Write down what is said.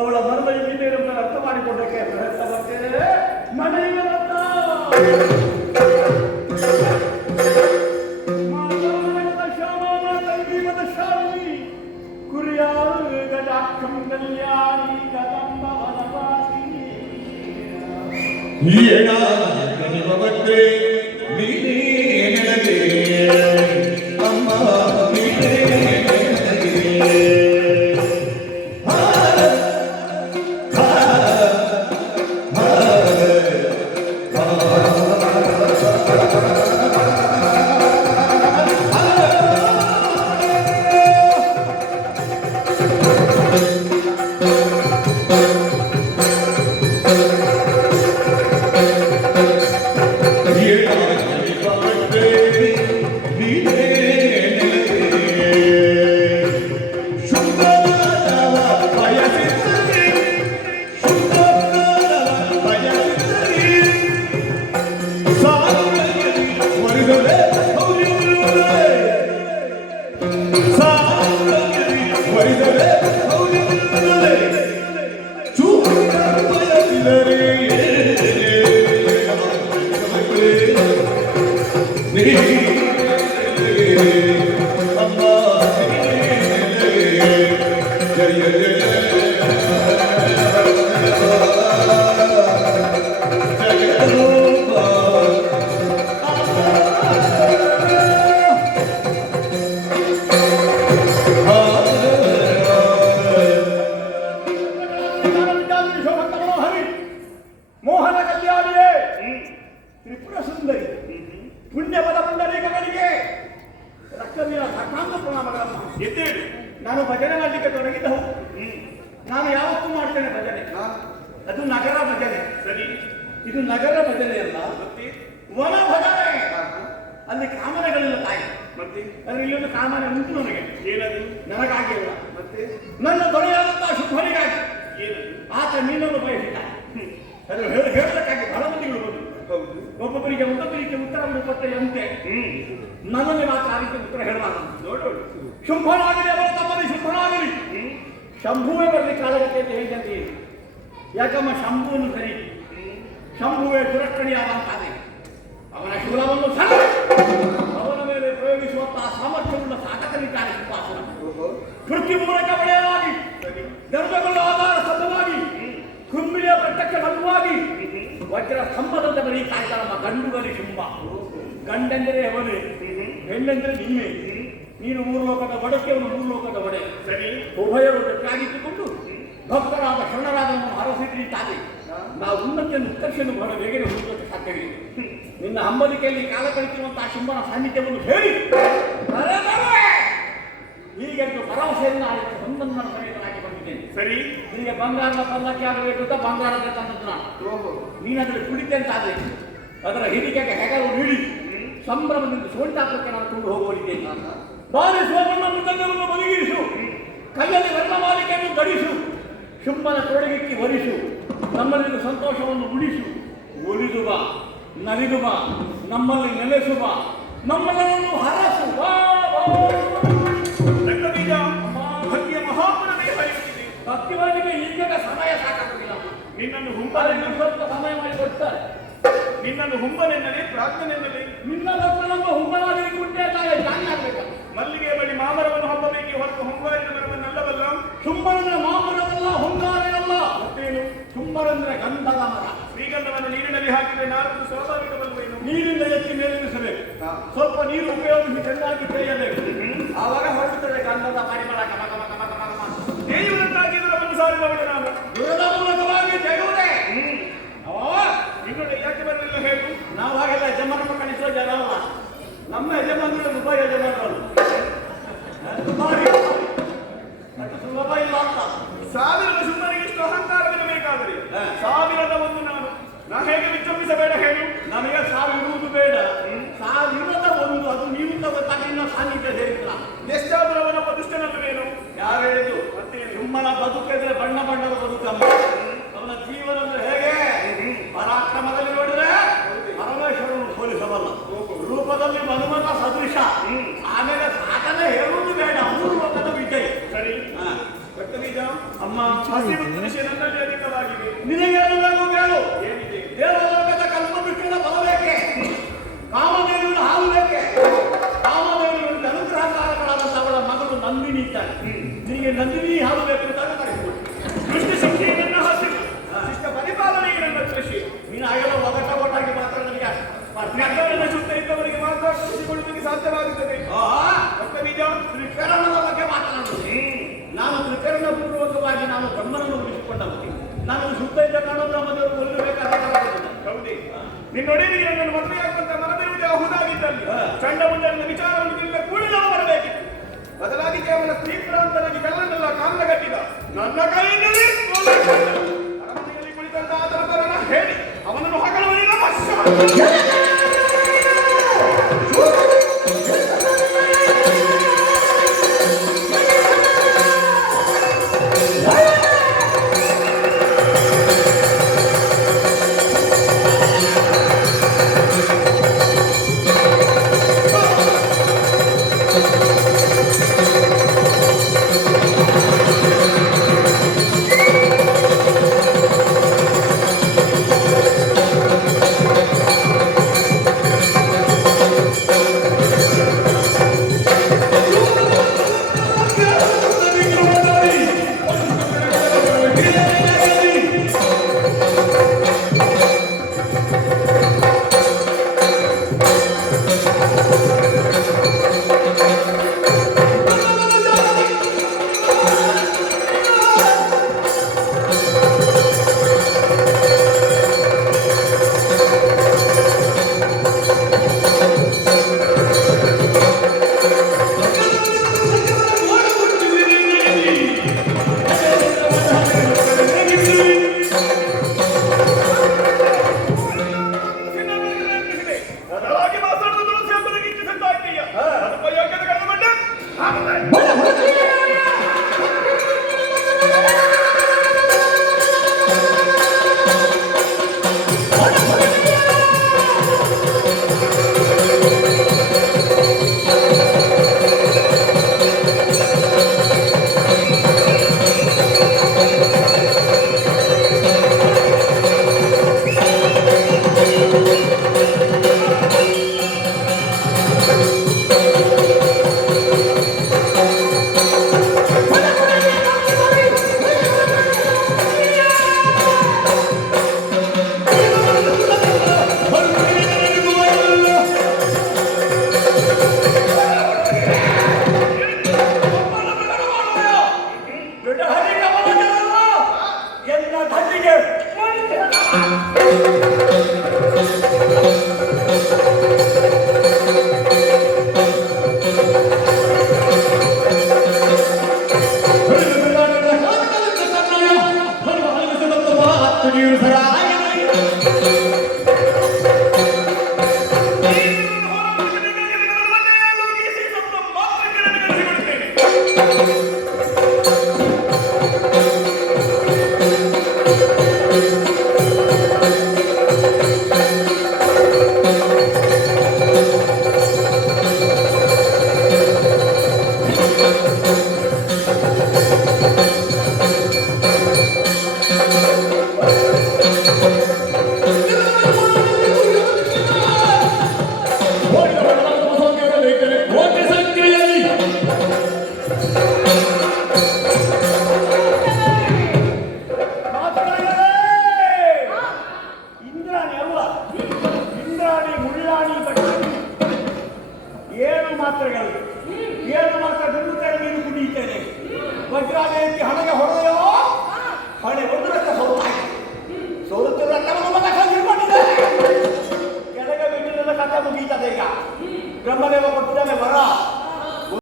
ಅವಳ ಮರ್ಮ ಇದೆ ಎಂಬ ಅರ್ಥ ಮಾಡಿಕೊಳ್ಳಕ್ಕೆ ಪ್ರಯತ್ನ ಬರ್ತೇನೆ. ಮನೆಗೆ ಶ್ಯಾಮದ ಶಾಲಿನಿ ಕುರಿಯ ಗಜಾಕ್ಷಂ ಕಲ್ಯಾಣಿ ಕದಂಬ ವನವಾಸಿನಿ ಭಕ್ತೇ ನೀನೇ ನನಗೆ ಅಮ್ಮ ನೀನೇ ನಾನು ಭಜನೆ ಮಾಡಲಿಕ್ಕೆ ತೊಡಗಿದ್ದ. ನಾನು ಯಾವತ್ತೂ ಮಾಡ್ತೇನೆ ಭಜನೆ. ಅದು ನಗರ ಭಜನೆ. ಸರಿ, ಇದು ನಗರ ಭಜನೆ ಅಲ್ಲ, ವನ ಭಜನೆ. ಅಲ್ಲಿ ಕಾಮನೆಗಳಿಲ್ಲ ತಾಯಿ. ಮತ್ತೆ ಅಲ್ಲಿ ಇಲ್ಲೊಂದು ಕಾಮನೆ ಉಂಟು ನನಗೆ. ಏನದು? ನನಗಾಗಿಲ್ಲ, ಮತ್ತೆ ನನ್ನ ದೊರೆಯಾದಂತಹ ಶುಭನಿಗಾಗಿ. ಏನದು? ಆತ ನೀನನ್ನು ಬಯಸಿದ. ಅದು ಹೇಳಕ್ಕಾಗಿ ಬಹಳ ಮಂದಿಗಳು ಬಂದು ಒಬ್ಬೊಬ್ಬರಿಗೆ ಒಂದೊಬ್ಬರಿಗೆ ಉತ್ತರ ಕೊಟ್ಟಂತೆ ನನ್ನಲ್ಲಿ ಮಾತ್ರ ಆ ರೀತಿ ಉತ್ತರ ಹೇಳಬಾರದು. ನೋಡು, ಶುಂಭನಾಗಲಿ ಅವರ ತಮ್ಮಲ್ಲಿ ಶುಂಭನಾಗಲಿ ಶಂಭುವೇ ಬರಲಿಕ್ಕೆ ಕಾಲಕ್ಕೆ ಅಂತ ಹೇಳಿದಂತೆ. ಯಾಕಮ್ಮ ಶಂಭುವನ್ನು ಸರಿ, ಶಂಭುವೇ ದುರಕ್ಕಣಿಯಾದಂತಾನೆ. ಅವನ ಶೂಲವನ್ನು ಸಹ ಅವನ ಮೇಲೆ ಪ್ರಯೋಗಿಸುವಂತಹ ಸಾಮರ್ಥ್ಯವುಳ್ಳ ಸಾಧಕನಿದ್ದಾರೆ ಶುಂಭಾಸುರ. ಕೃತಿ ಮೂಲಕ ಬಳೆಯಲಾಗಿ ಗರ್ಭಗಳ ಆಧಾರ ಸ್ತಂಭವಾಗಿ ಕುಂಬಿಳಿಯ ಪ್ರತ್ಯಕ್ಷ ಗಂಡುವಾಗಿ ವಜ್ರ ಸ್ತಂಭದಂತೆ ಬರೀತಾ ಇದ್ದ ನಮ್ಮ ಗಂಡುಗಲಿ ಶುಂಭ. ಗಂಡೆಂದರೆ ಅವನೇ, ಹೆಣ್ಣೆಂದರೆ ನೀನೇ. ನೀನು ಮೂರು ಲೋಕದ ಒಡಕ್ಕೆ, ಅವನು ಮೂರು ಲೋಕದ ಒಡೆ. ಸರಿ, ಉಭಯರು ಒಟ್ಟಾಗಿಟ್ಟುಕೊಂಡು ಭಕ್ತರಾದ ಶರಣರಾದವನ್ನು ಹರಸಿದ್ದಾನೆ. ನಾವು ಉನ್ನತಿಯನ್ನು ಉತ್ಕರ್ಷನ್ನು ಬಹಳ ಬೇಗನೆ ಹುಡುಕಕ್ಕೆ ಸಾಧ್ಯವಿದೆ. ನಿನ್ನ ಹಂಬಲಿಕೆಯಲ್ಲಿ ಕಾಲ ಕಳಿತಿರುವಂತಹ ಶುಂಭನ ಸಾನ್ನಿಧ್ಯವನ್ನು ಹೇಳಿ ಹೀಗೆಂದು ಭರವಸೆಯನ್ನು ಆಯ್ತು ಒಂದೊಂದರ ಸಮೇತನಾಗಿ ಬಂದಿದ್ದೇನೆ. ಸರಿ, ನಿನಗೆ ಬಂಗಾರದ ಪಲ್ಲಕ್ಕೆ ಆಗಬೇಕು ಅಂತ ಬಂಗಾರದ ತಂದದ್ದು ನಾನು. ನೀನದರಲ್ಲಿ ಕುಡಿತೆ ಅಂತಾದ್ರೆ ಅದರ ಹಿಡಿಕೆಗೆ ಹೆಗಲು ನೀಡಿ ಸಂಭ್ರಮದಿಂದ ಸೋಂಟಾಪಕ್ಕೆ ನಾನು ಕೊಂಡು ಹೋಗುವಲ್ಲಿದ್ದೇನೆ. ಬಾರಿ ಸೋಮಣ್ಣ ಮುದ್ದನ್ನು ಬದಿಗಿರಿಸು, ಕೈಯಲ್ಲಿ ವರ್ಣಮಾಲಿಕೆಯನ್ನು ಗಡಿಸು, ಶುಂಭನ ತೊಡಗಿಕ್ಕಿ ವರಿಸು, ನಮ್ಮಲ್ಲಿ ಸಂತೋಷವನ್ನು ಉಳಿಸು. ಒಲಿದು ಬಾ, ನಲಿದು ಬಾ, ನಮ್ಮಲ್ಲಿ ನೆಲೆಸು ಬಾ, ನಮ್ಮೆಲ್ಲರನ್ನು ಹರಸು ಬಾ. ಭಕ್ತಿಯ ಮಹಾಪುರವೇ ಹರಿಯುತ್ತಿದೆ. ಭಕ್ತಿವಾದಿಗೆ ಈಗ ಸಮಯ ಸಾಕಾಗುತ್ತಿಲ್ಲ. ನಿನ್ನನ್ನು ಹುಂಬನೆಂದು ಸ್ವಲ್ಪ ಸಮಯ ಮಾಡಿ ಕೊಡ್ತಾರೆ. ನಿನ್ನನ್ನು ಹುಂಬನೆನ್ನಲೇ ಪ್ರಾರ್ಥನೆನ್ನಲೇ ನಿನ್ನ ಭಕ್ತನಮ್ಮ ಹುಂಬನಾಗಲಿ ಕುಂಟೆ ಜಾನಿ ಆಗ್ಬೇಕು. ಮಲ್ಲಿಗೆ ಬಳಿ ಮಾಮರವನ್ನು ಹಬ್ಬಬೇಕೆ ಹೊರತು ಹೊಂಗಾರಿನ ಮರವನ್ನಲ್ಲವಲ್ಲ. ಶುಂಭರಂದ್ರೆ ಮಾಮರವಲ್ಲ, ಹೊಂಗಾರನಲ್ಲ. ಮತ್ತೇನು? ಶುಂಭರಂದ್ರೆ ಗಂಧದ ಮರ. ಶ್ರೀಗಂಧವನ್ನು ನೀರಿನಲ್ಲಿ ಹಾಕಿದ್ರೆ ನಾರದು ಸ್ವಾಭಾವಿಕವಲ್ವೇನು? ನೀರಿನ ಎತ್ತಿ ಮೇಲೆನಿಸಬೇಕು. ಸ್ವಲ್ಪ ನೀರು ಉಪಯೋಗಿಸಿ ಚೆನ್ನಾಗಿ ತೆಗೆಯಬೇಕು. ಆವಾಗ ಹೊರಡುತ್ತದೆ ಗಂಧದ ಪರಿಮಳ. ಕಮ ಕಮ ಕಮ ಕಮ ಕಮ ದೇಯುವುದಕ್ಕಾಗಿ ಇದರವನ್ನು ಸಾರಿದವಳೆ ನಾನು. ದುರದ ಮೂಲಕವಾಗಿ ತೆಗೆಯುವುದೇ. ನಿನ್ನೊಡೆ ಯಾಕೆ ಬರಲಿಲ್ಲ ಹೇಳು? ನಾವು ಹಾಗೆಲ್ಲ ಯಜಮಾನ ಕಣಿಸುವ ಜನ ಅಲ್ಲ. ನಮ್ಮ ಯಜಮಾನರು ದುಬಾರಿ ಯಜಮಾನರು. ಸುಲಭ ಇಲ್ಲ ಅಂತ. ಸಾವಿರದ ಶುಂಭನಿಗೆ ಇಷ್ಟು ಅಹಂಕಾರವಿರಬೇಕಾದರೆ ಸಾವಿರದ ಒಂದು ನಾ ಹೇಗೆ ವಿಜೃಂಭಿಸಬೇಡ ಹೇಳು? ನಮಗೆ ಸಾವಿರುವುದು ಬೇಡ, ಸಾವಿರದ ಒಂದು. ಅದು ನೀವು ತನ್ನ ಸಾನ್ನಿಧ್ಯ ಸೇರಿಲ್ಲ. ಎಷ್ಟಾದರೂ ಅವನ ಪ್ರತಿಷ್ಠೆನಲ್ವೇನು? ಯಾರು ಹೇಳಿದ್ದು? ಮತ್ತೆ ಶುಂಭನ ಬದುಕಿದ್ರೆ ಬಣ್ಣ ಬಣ್ಣದ ಬದುಕಮ್ಮ. ಅವನ ಜೀವನ ಹೇಗೆ ಪರಾಕ್ರಮದಲ್ಲಿ ನೋಡಿದ್ರೆ ಪರಮೇಶ್ವರನು ಸೋಲಿಸಬಲ್ಲ, ರೂಪದಲ್ಲಿ ಮನುಮತ ಸದೃಶ. ಆಮೇಲೆ ಸಾಧನೆ ಹೇಳುವುದು ಬೇಡ, ಮೂರು ಲೋಕದ ವಿಜಯ. ಸರಿ, ಬೀಜ ಅಮ್ಮ ಅಮ್ಮ ಹಸಿವು ಕೃಷಿ ನನ್ನಲ್ಲಿ ಅಧಿಕವಾಗಿದೆ. ನಿನಗೇನು ಬೇಕು ಕೇಳು. ಏನಿದೆ? ದೇವಲೋಕದ ಕಲ್ಪವೃಕ್ಷದ ಫಲ ಬೇಕೆ, ಕಾಮದೇವಿನ ಹಾಲು ಬೇಕೆ. ಕಾಮದೇವಿನ ಅನುಗ್ರಹಕಾರಗಳಾದಂತ ಅವಳ ಮಗಳು ನಂದಿನಿ ಇದ್ದಾಳೆ. ನಿನಗೆ ನಂದಿನಿ ಹಾಲು ಬೇಕು ಅಂತ ಕರೆಸಿಕೊಡು. ದೃಷ್ಟಿ ಶಕ್ತಿಯೇ ನನ್ನ ಹಸಿವು, ಶಿಷ್ಟ ಪರಿಪಾಲನೆಯೇ ನನ್ನ ಕೃಷಿ. ನೀನು ಆಗಲ್ಲ ಒಗಟಾಗಿ ಮಾತ್ರ ನನಗೆ ನಗರನ ಶುದ್ಧ ಇದ್ದವರಿಗೆ ಮಾತ್ರ ಕೃಷಿಗೊಳ್ಳುವುದಕ್ಕೆ ಸಾಧ್ಯವಾಗುತ್ತದೆ. ಒಕ್ಕ ನಿಜ. ತ್ರಿಕರಣದ ಬಗ್ಗೆ ಮಾತನಾಡುವುದು. ನಾನು ತ್ರಿಕರಣ ಪೂರ್ವಕವಾಗಿ ನಾನು ಬ್ರಹ್ಮನನ್ನು ಉಳಿಸಿಕೊಂಡವನು. ನಾನು ಶುದ್ಧ ಇದ್ದ ಕಾರಣವನ್ನು ನಮ್ಮದೇವರು ಕೊಲ್ಲಬೇಕಾದ. ಹೌದೇ? ನಿನ್ನೊಡೆಯರಿಗೆ ನನ್ನನ್ನು ಮದುವೆಯಾಗುವಂತ ಮನದೇವತೆ ಅಹುದಾಗಿದ್ದಲ್ಲಿ ಚಂಡಮುಂಡನ ವಿಚಾರವನ್ನು ತಿಳಿದ ಕೂಡಲೇ ನಾವು ಬರಬೇಕಿತ್ತು. ಬದಲಾಗಿ ಕೇವಲ ಸ್ತ್ರೀಪ್ರಾಂತನಾಗಿ ಕಲ್ಲನ್ನೆಲ್ಲ ಕಾರಣಗಟ್ಟಿದ ನನ್ನ ಕೈಯಿಂದಲೇ ಅರಮನೆಯಲ್ಲಿ ಕುಳಿತಂತ ಆತನ ತರನ ಹೇಳಿ ಅವನನ್ನು ಹಗಲುವರಿನ ವಜ್ರಾಲಯಕ್ಕೆ ಹಣೆಗೆ ಹೊಡೆದೆಯೋ ಹೊಣೆ ಒಂದು